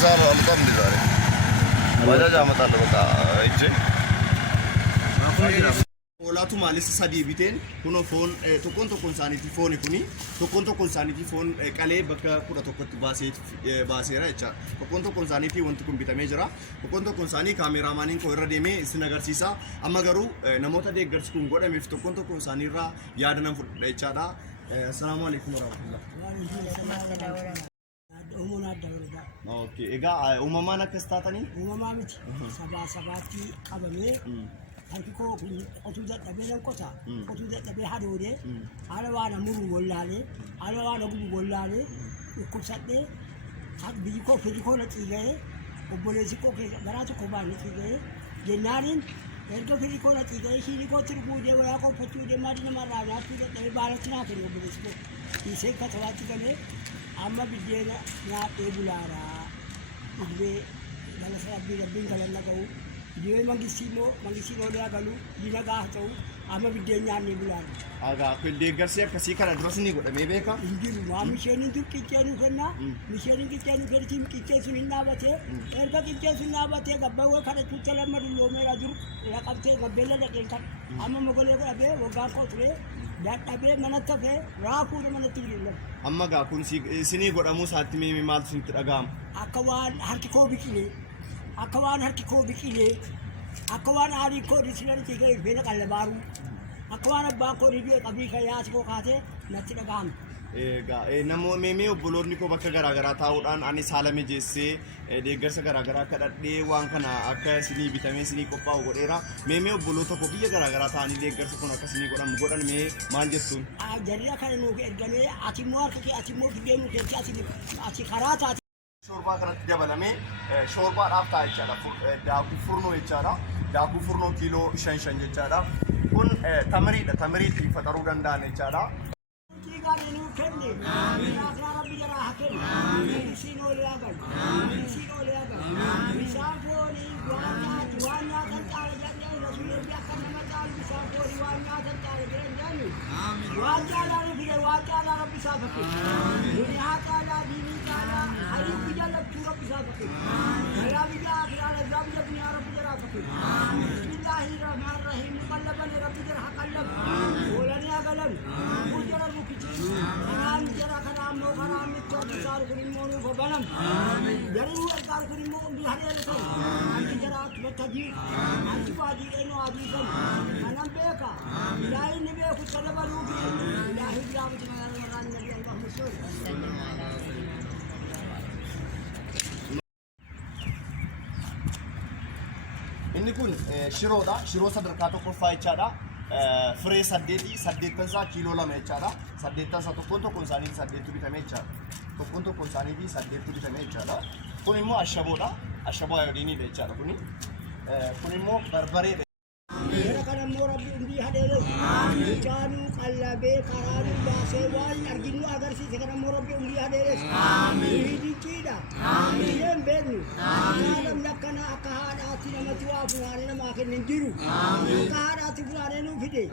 Bazar alıdan bir tane. Bayağı camat alı baka içe. Olaatu maalis sadii biteen kunoo foon tokkoon isaaniitii fooni kuni tokkoon isaaniitii foon qalee bakka 11tti baaseera jecha tokkoon isaaniitii wanti kun bitamee jira tokkoon isaanii kaameraamaaniin koo irra deemee isin agarsiisa amma garuu namoota deeggarsi kun godhameef tokkoon isaanii irraa yaada nan fudhadha jechaadha. Assalaamu alaykum warahmatullah. Okay, egaa uumamaan akkas taatanii uumamaa miti sabaatti qabamee harki koo kun qotuu dadhabee nan qota qotuu dadhabee hadoodee haala waan amuru wallaalee haala waan agubu wallaalee dhukkubsadhee biyyi koo fedhi koo na xiiga'ee obboleessi koo garaa tokko baanne xiiga'ee jennaaniin erga fedhi koo na xiiga'ee shiilii kootti dhuguu wayaa koo uffachuu maadii namarraa nyaachuu dadhabee baalatti naa kennu obboleessi koo dhiisee katabaatti galee amma biddeena nyaadhee bulaaraa dhugee galasa rabbiin galanna ga'u Dia mangisi dia galu dina gah tahu ama bidenya ni bulan. Aga kun deeggarsi akkasii kana duras ni godhamee beeka. Injiru waa misheenin tu kicheenu kenna misheenin kicheenu kenna kicheesun hinnaabate erga kicheesun naabate gabbaawee kana tuuta lamadu loomeera jiru laqabtee gabbeella dhaqeen kan amma mogolee godhabee waggaan koo ture dadhabee manatti hafee raafuu manatti bilillan. Amma gaa kun isinii godhamuu isaatti mee maaltu isinitti dhaga'ama? Akka waan harki koo biqilee akka waan harki koo biqilee akka waan aarii koo dhiisanii xiqqee beela qalabaaru akka waan abbaan koo dhiibee qabii kayyaati koo kaatee natti dhaga'ama. Egaa namoonni mee obboloonni koo bakka garaagaraa taa'uudhaan ani saala mijeessee deeggarsa garaagaraa akka dhadhee waan kana akka isinii bitamee isinii qophaa'u godheera. Mee obboloota koo biyya garaagaraa ta'anii deeggarsa kun akka isinii godhan mee maal jettuun? Jarri kana nuuf ergamee ati immoo harka kee ati immoo fideenu keetti ati karaa taate. Shorbaa kanatti dabalamee shorbaadhaaf ta'a jechaadha. Daakuu furnoo jechaadha. Daakuu furnoo kiiloo 5 jechaadha. Kun tamariidha. Tamarii faxaruu danda'an jechaadha. Bismillahirrahmanirrahim. Muqallaban rabbi jarha qallab. Wolani agalan. Ujaran mukichi. Karam jara karam no karam mitto sar kurin monu gobanam. Jari sar kurin mo bi hare le sai. Anti jara tutaji. Anti baji eno aji kan. Anam beka. Ilahi ni be ku tadabaru bi. Ilahi bilam jana ran nabi Allah musul. Inni kun shiroodha. Shiroo sadarkaa tokkoffaa jechaadha. Firee saddeettansaa kiiloo 2 jechaadha. Saddeettansaa tokkoon isaanii 8 bitamee jechaadha. Tokkoon isaanii 8 bitamee jechaadha. Kun immoo ashaboodha. Ashaboo ayodiiniidha jechaadha kuni. Kun immoo barbareedha. Yeroo kana immoo rabbi hundii hadeelee jaanuu qallabee karaanuu baasee waan arginu agarsiise kana immoo rabbi hundii hadeelee hiidichiidha hiideen beeknu namni akkana akka haadhaatti namatti waa funaanee namaa kennin jiru akka haadhaatti funaanee nuu fide